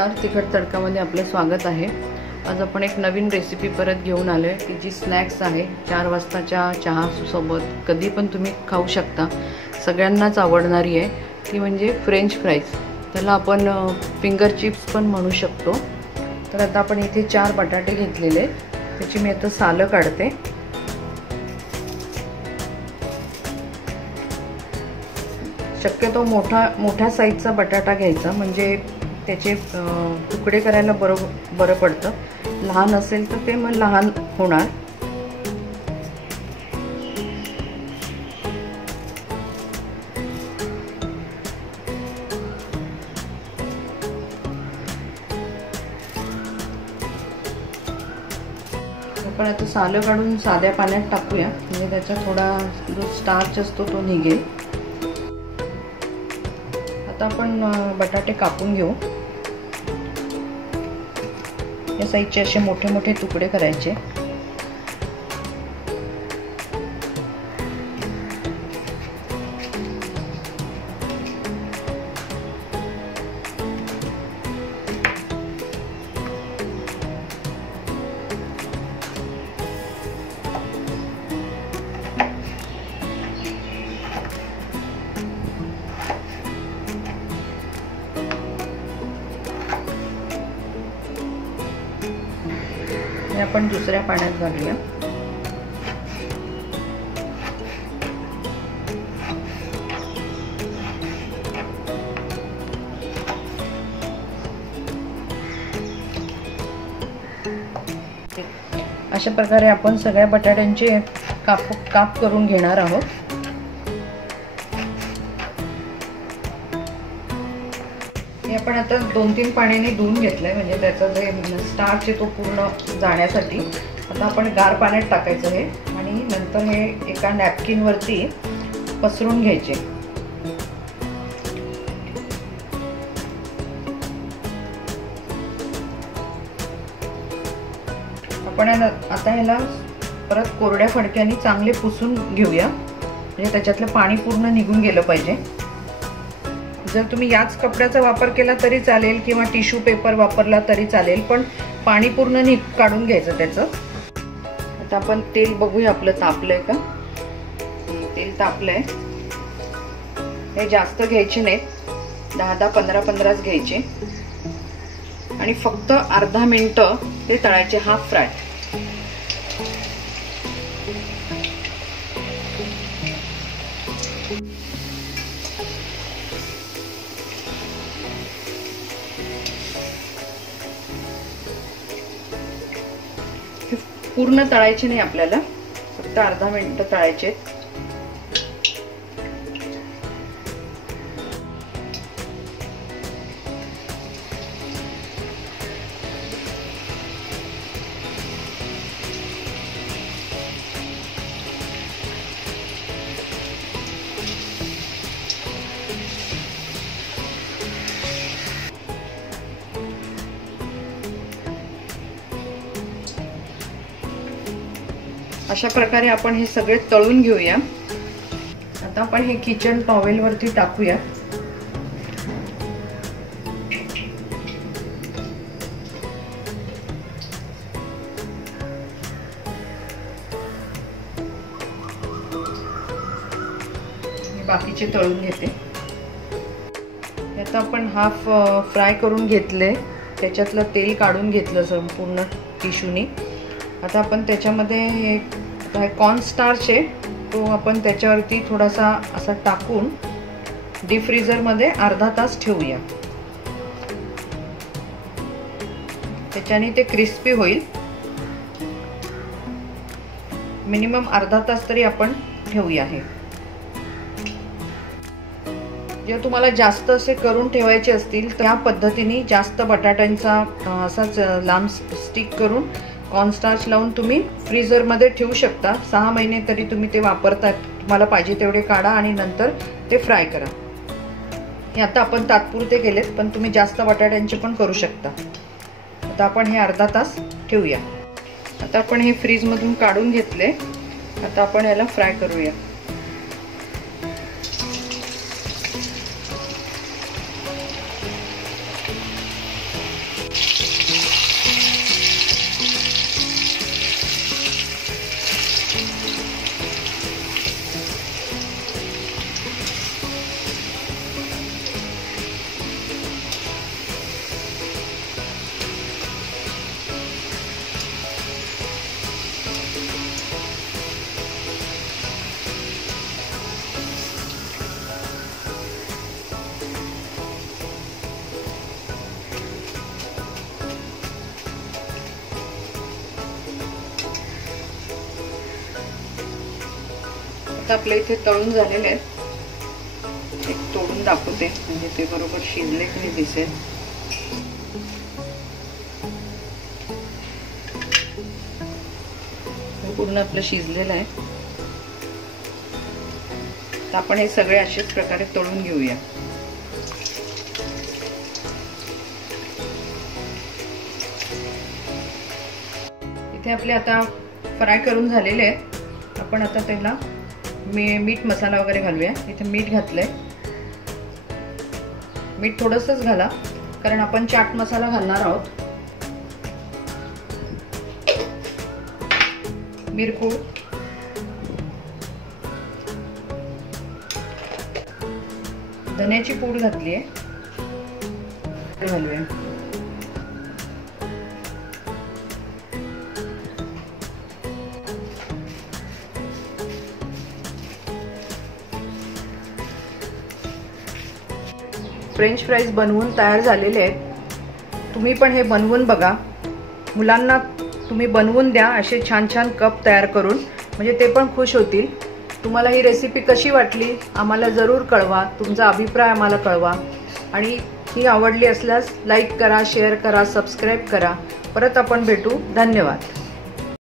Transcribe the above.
नमस्कार, तिखट तडकामध्ये आपलं स्वागत आहे। आज आपण एक नवीन रेसिपी परत घेऊन आलोय की जी स्नॅक्स आहे। 4 वाजताच्या चहा सोबत कधी पण तुम्ही खाऊ शकता, सगळ्यांनाच आवडणारी आहे ती म्हणजे फ्रेंच फ्राईज। त्याला आपण फिंगर चिप्स पण म्हणू शकतो। तर आता आपण इथे 4 बटाटे घेतलेले, त्याची मी आता सालं काढते। शक्यतो मोठ्या साईजचा बटाटा घ्यायचा, म्हणजे त्याचे तुकडे करायला बरं पडतं। लहान असेल तर ते मग लहान होणार। आपण आता सालं काढून साध्या पाण्यात टाकूया, म्हणजे त्याचा थोडा जो स्टार्च असतो तो निघेल। आता आपण बटाटे कापून घेऊ। या साईजचे असे मोठे मोठे तुकडे करायचे। आपण दुसऱ्या पाण्यात घालूया। अशा प्रकारे आपण सगळ्या बटाट्यांचे काप करून घेणार आहोत। हे आपण आता 2-3 पाण्याने धुवून घेतलंय, म्हणजे त्याचा जे स्टार्च आहे तो पूर्ण जाण्यासाठी। आता आपण गार पाण्यात टाकायचं हे, आणि नंतर हे एका नॅपकिन वरती पसरून घ्यायचे। आपण आता ह्याला परत कोरड्या फडक्याने चांगले पुसून घेऊया, म्हणजे त्याच्यातलं पाणी पूर्ण निघून गेलं पाहिजे। जर तुम्ही याच कपड्याचा वापर केला तरी चालेल, किंवा टिश्यू पेपर वापरला तरी चालेल, पण पाणी पूर्ण काढून घ्यायचं त्याचं। आता आपण तेल बघूया आपलं तापलंय का। तेल तापलंय। हे जास्त घ्यायचे नाहीत, 10-15 घ्यायचे, आणि फक्त अर्धा मिनिटं ते तळायचे, हाफ फ्राय। पूर्ण तळायचे नाही आपल्याला, फक्त अर्धा मिनिट तळायचे। अशा प्रकारे आपण हे सगळे तळून घेऊया। आता आपण हे किचन टॉवेल वरती टाकूया। बाकीचे तळून घेते। आता आपण हाफ फ्राय करून घेतले, त्याच्यातलं तेल काढून घेतलं संपूर्ण टिश्यूनी। आता आपण त्याच्यामध्ये हे कॉर्न स्टार्च आहे तो आपण त्याच्यावरती थोडासा असा टाकून डीप फ्रीजर मध्ये अर्धा तास ठेवूया, त्याच्याने ते क्रिस्पी होईल। मिनिमम अर्धा तास तरी आपण ठेवूया हे। जर तुम्हाला जास्त असे करून ठेवायचे असतील तर या पद्धतीने जास्त बटाट्यांचा असाच लांब स्टिक करून कॉर्नस्टार्च लावून तुम्ही फ्रीजर मध्ये ठेवू शकता। 6 महिने तरी तुम्ही ते वापरता। तुम्हाला पाहिजे तेवढे काढा आणि नंतर ते फ्राय करा। हे आता आपण तात्पुरते केलेत, पण तुम्ही जास्त बटाट्यांचे पण करू शकता। आता आपण हे अर्धा तास ठेवूया। आता आपण हे फ्रीज मधून काढून घेतले। आता आपण याला फ्राय करूया। आता आपल्या इथे तळून झालेले आहेत. एक तोडून दाखवते म्हणजे ते बरोबर शिजले की नाही दिसेल. पूर्ण आपलं शिजलेलं आहे. तर आपण हे सगळे अशाच प्रकारे तळून घेऊया. इथे आपले आता फ्राय करून झालेले आहेत. आपण आता त्याला मीठ मसाला वगैरे घालूया. इथे मीठ घातलंय. मीठ थोडंसंच घाला कारण आपण चाट मसाला घालणार आहोत. मिरपूड, धन्याची पूड घातली आहे. घालूया. फ्रेंच फ्राईज बनवून तयार झालेले आहेत. तुम्ही पण हे बनवून बघा. मुलांना तुम्ही बनवून द्या असे छान छान कप तयार करून, म्हणजे ते पण खुश होतील. तुम्हाला ही रेसिपी कशी वाटली आम्हाला जरूर कळवा. तुमचा अभिप्राय आम्हाला कळवा. आणि ही आवडली असल्यास लाईक करा, शेअर करा, सबस्क्राईब करा. परत आपण भेटू. धन्यवाद.